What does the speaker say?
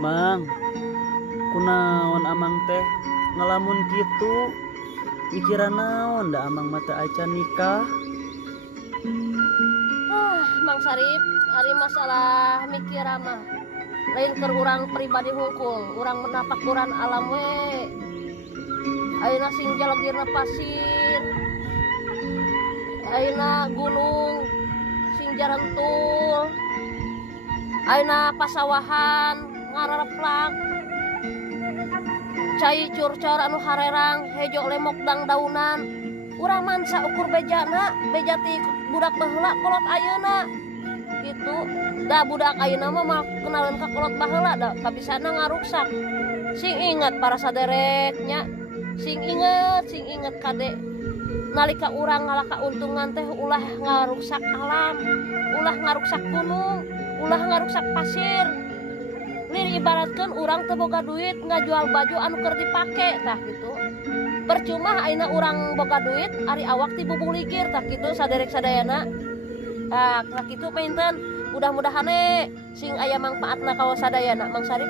Mang, kunaon amang teh ngalamun gitu mikiran naon da amang mata acan nikah. Mang Sarip, hari masalah mikir mah lain keur urang pribadi hungkul, urang menapak buran alam we. Ayeuna sing jalagirna pasir, ayeuna gunung sing jarentul, ayeuna pasawahan ngarareplak, cai curcor anu harerang, hejo lemok dang daunan. Urang mansa ukur bejana, beja ti budak baheula kolot ayeuna. Gitu. Da budak ayeuna mah kenalan ka kolot baheula da kabisana ngaruksak. Sing inget para sadereknya, sing inget kade nalika urang ngalaka untungan teh ulah ngaruksak alam, ulah ngaruksak gunung, ulah ngaruksak pasir. Lir ibaratkeun urang teu boga duit ngajual baju anu keur dipake tah gitu. Percuma ayeuna urang boga duit ari awak ti bubung ligir tah kitu saderek sadayana. Tah kitu painten mudah-mudahan sing aya mangpaatna ka sadayana Mang Sarip.